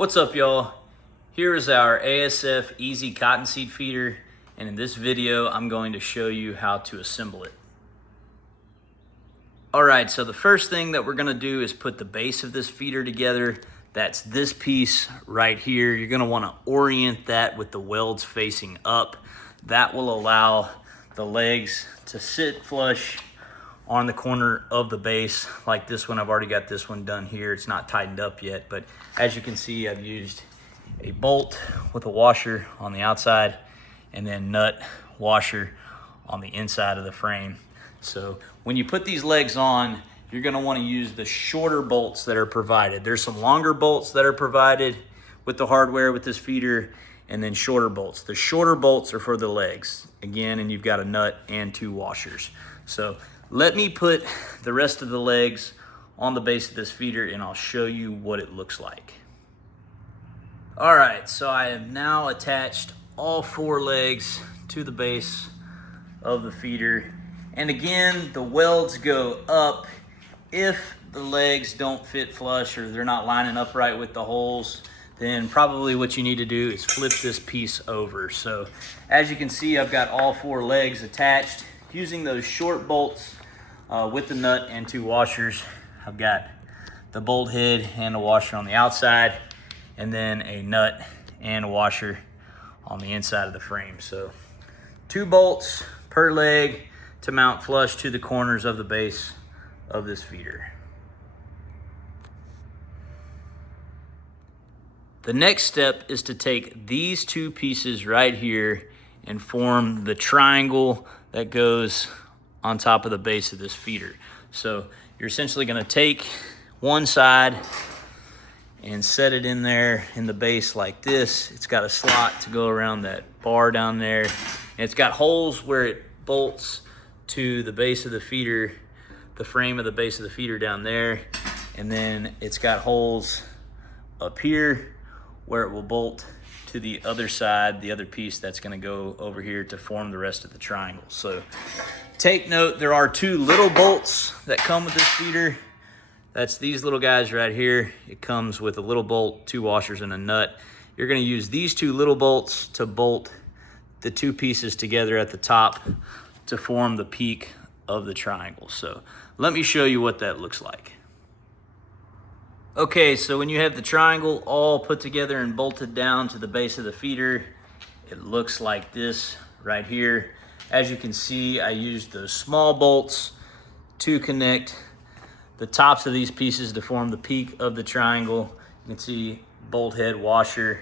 What's up, y'all? Here is our ASF Easy Cottonseed Feeder, and in this video I'm going to show you how to assemble it. Alright, so the first thing that we're going to do is put the base of this feeder together. That's this piece right here. You're going to want to orient that with the welds facing up. That will allow the legs to sit flush on the corner of the base like this one. I've already got this one done here. It's not tightened up yet, but as you can see, I've used a bolt with a washer on the outside and then nut washer on the inside of the frame. So when you put these legs on, you're going to want to use the shorter bolts that are provided. There's some longer bolts that are provided with the hardware with this feeder, and then shorter bolts. The shorter bolts are for the legs, again, and you've got a nut and two washers. So let me put the rest of the legs on the base of this feeder and I'll show you what it looks like. All right, so I have now attached all four legs to the base of the feeder. And again, the welds go up if the legs don't fit flush or they're not lining up right with the holes. Then probably what you need to do is flip this piece over. So as you can see, I've got all four legs attached using those short bolts with the nut and two washers. I've got the bolt head and a washer on the outside, and then a nut and a washer on the inside of the frame. So 2 bolts per leg to mount flush to the corners of the base of this feeder. The next step is to take these 2 pieces right here and form the triangle that goes on top of the base of this feeder. So you're essentially going to take one side and set it in there in the base like this. It's got a slot to go around that bar down there, and it's got holes where it bolts to the base of the feeder, the frame of the base of the feeder down there, and then it's got holes up here where it will bolt to the other side, the other piece that's going to go over here to form the rest of the triangle. So take note, there are 2 little bolts that come with this feeder. That's these little guys right here. It comes with a little bolt, 2 washers, and a nut. You're going to use these 2 little bolts to bolt the 2 pieces together at the top to form the peak of the triangle. So let me show you what that looks like. Okay, so when you have the triangle all put together and bolted down to the base of the feeder, it looks like this right here. As you can see, I used those small bolts to connect the tops of these pieces to form the peak of the triangle. You can see bolt head washer,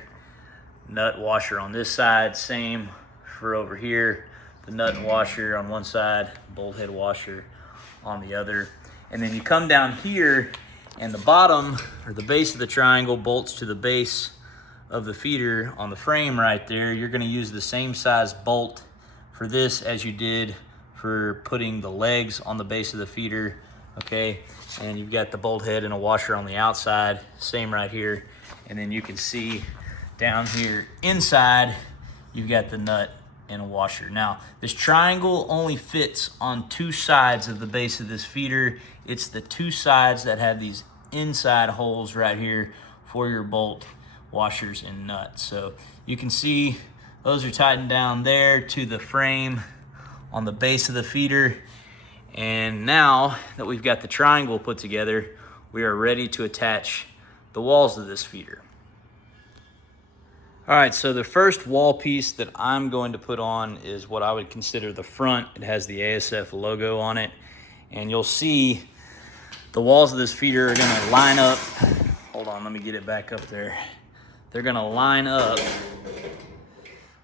nut washer on this side, same for over here. The nut and washer on one side, bolt head washer on the other. And then you come down here, and the bottom or the base of the triangle bolts to the base of the feeder on the frame right there. You're going to use the same size bolt for this as you did for putting the legs on the base of the feeder, okay? And you've got the bolt head and a washer on the outside, same right here. And then you can see down here inside, you've got the nut and a washer. Now, this triangle only fits on 2 sides of the base of this feeder. It's the 2 sides that have these inside holes right here for your bolt, washers, and nuts. So you can see those are tightened down there to the frame on the base of the feeder. And now that we've got the triangle put together, we are ready to attach the walls of this feeder. All right, so the first wall piece that I'm going to put on is what I would consider the front. It has the ASF logo on it, and you'll see the walls of this feeder are going to line up. Hold on, let me get it back up there. They're going to line up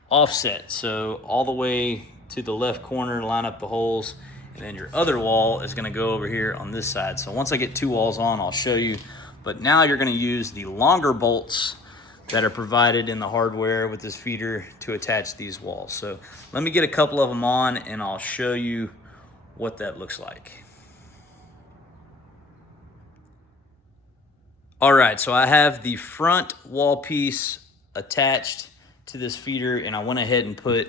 offset, so all the way to the left corner, line up the holes, and then your other wall is going to go over here on this side. So once I get 2 walls on, I'll show you. But now you're going to use the longer bolts that are provided in the hardware with this feeder to attach these walls. So let me get a couple of them on and I'll show you what that looks like. All right, so I have the front wall piece attached to this feeder, and I went ahead and put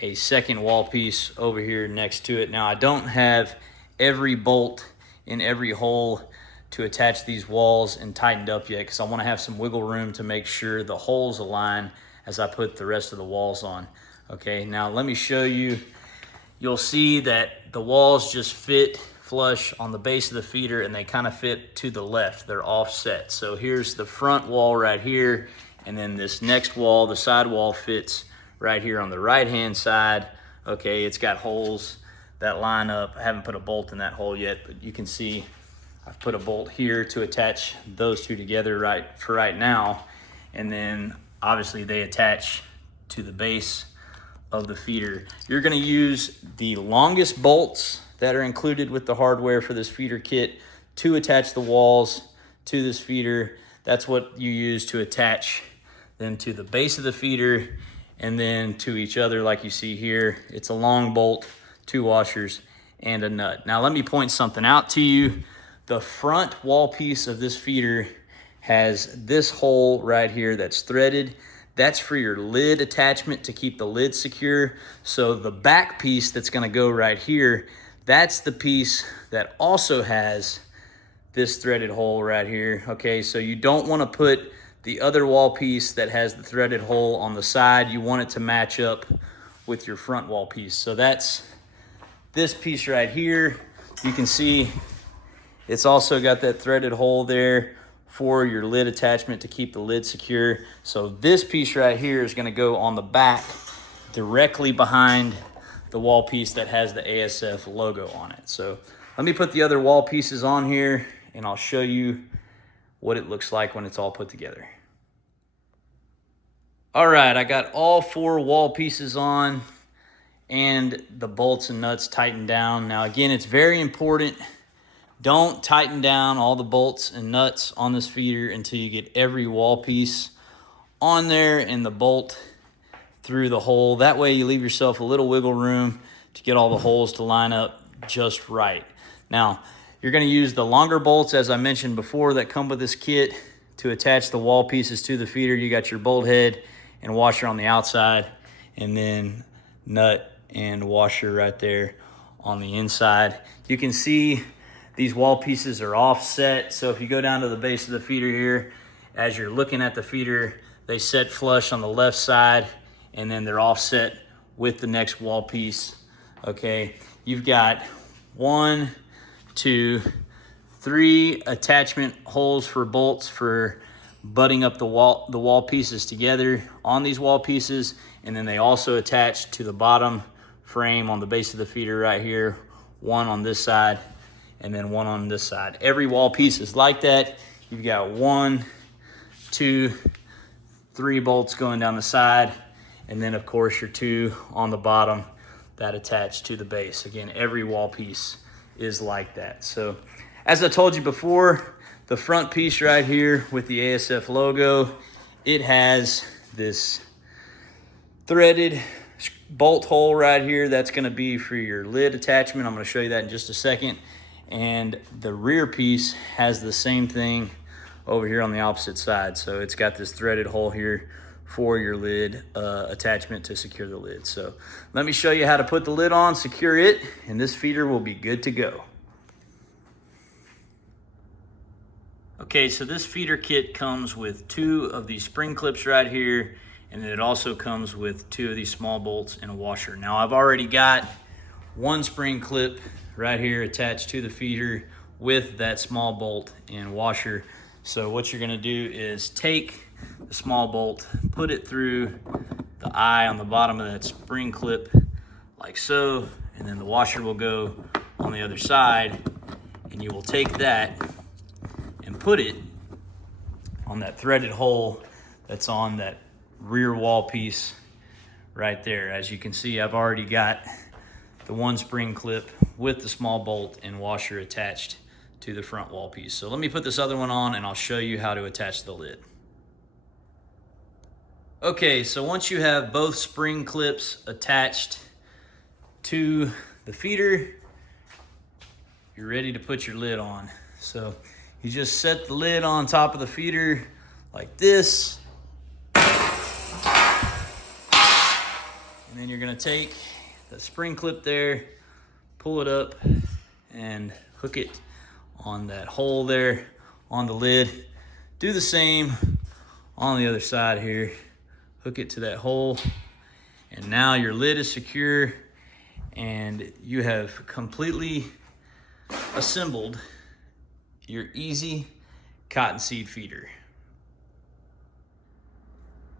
a second wall piece over here next to it. Now, I don't have every bolt in every hole to attach these walls and tightened up yet, because I want to have some wiggle room to make sure the holes align as I put the rest of the walls on. Okay, now let me show you. You'll see that the walls just fit flush on the base of the feeder, and they kind of fit to the left. They're offset. So here's the front wall right here, and then this next wall, the side wall, fits right here on the right-hand side. Okay, it's got holes that line up. I haven't put a bolt in that hole yet, but you can see I've put a bolt here to attach those two together for right now. And then obviously they attach to the base of the feeder. You're gonna use the longest bolts that are included with the hardware for this feeder kit to attach the walls to this feeder. That's what you use to attach them to the base of the feeder and then to each other like you see here. It's a long bolt, 2 washers, and a nut. Now let me point something out to you. The front wall piece of this feeder has this hole right here that's threaded. That's for your lid attachment to keep the lid secure. So the back piece that's gonna go right here, that's the piece that also has this threaded hole right here. Okay, so you don't wanna put the other wall piece that has the threaded hole on the side. You want it to match up with your front wall piece. So that's this piece right here. You can see it's also got that threaded hole there for your lid attachment to keep the lid secure. So this piece right here is gonna go on the back directly behind the wall piece that has the ASF logo on it. So let me put the other wall pieces on here and I'll show you what it looks like when it's all put together. All right, I got all 4 wall pieces on and the bolts and nuts tightened down. Now again, it's very important, don't tighten down all the bolts and nuts on this feeder until you get every wall piece on there and the bolt through the hole. That way you leave yourself a little wiggle room to get all the holes to line up just right. Now, you're gonna use the longer bolts, as I mentioned before, that come with this kit to attach the wall pieces to the feeder. You got your bolt head and washer on the outside, and then nut and washer right there on the inside. You can see these wall pieces are offset. So if you go down to the base of the feeder here, as you're looking at the feeder, they set flush on the left side and then they're offset with the next wall piece. Okay, you've got 1, 2, 3 attachment holes for bolts for butting up the wall pieces together on these wall pieces, and then they also attach to the bottom frame on the base of the feeder right here, 1 on this side and then 1 on this side. Every wall piece is like that. You've got 1, 2, 3 bolts going down the side, and then of course your 2 on the bottom that attach to the base. Again, every wall piece is like that. So as I told you before, the front piece right here with the ASF logo, it has this threaded bolt hole right here. That's gonna be for your lid attachment. I'm gonna show you that in just a second. And the rear piece has the same thing over here on the opposite side. So it's got this threaded hole here for your lid attachment to secure the lid. So let me show you how to put the lid on, secure it, and this feeder will be good to go. Okay, so this feeder kit comes with 2 of these spring clips right here, and then it also comes with 2 of these small bolts and a washer. Now I've already got 1 spring clip right here attached to the feeder with that small bolt and washer. So what you're gonna do is take the small bolt, put it through the eye on the bottom of that spring clip like so, and then the washer will go on the other side, and you will take that and put it on that threaded hole that's on that rear wall piece right there. As you can see, I've already got the 1 spring clip with the small bolt and washer attached to the front wall piece. So let me put this other one on and I'll show you how to attach the lid. Okay, so once you have both spring clips attached to the feeder, you're ready to put your lid on. So you just set the lid on top of the feeder like this. And then you're gonna take the spring clip there, pull it up and hook it on that hole there on the lid. Do the same on the other side here. Hook it to that hole, and now your lid is secure and you have completely assembled your easy cottonseed feeder.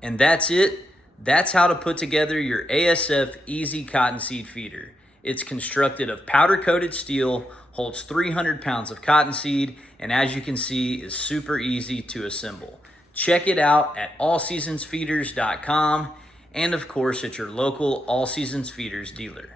And that's it. That's how to put together your ASF Easy Cottonseed Feeder. It's constructed of powder-coated steel, holds 300 pounds of cottonseed, and as you can see, is super easy to assemble. Check it out at allseasonsfeeders.com and of course at your local All Seasons Feeders dealer.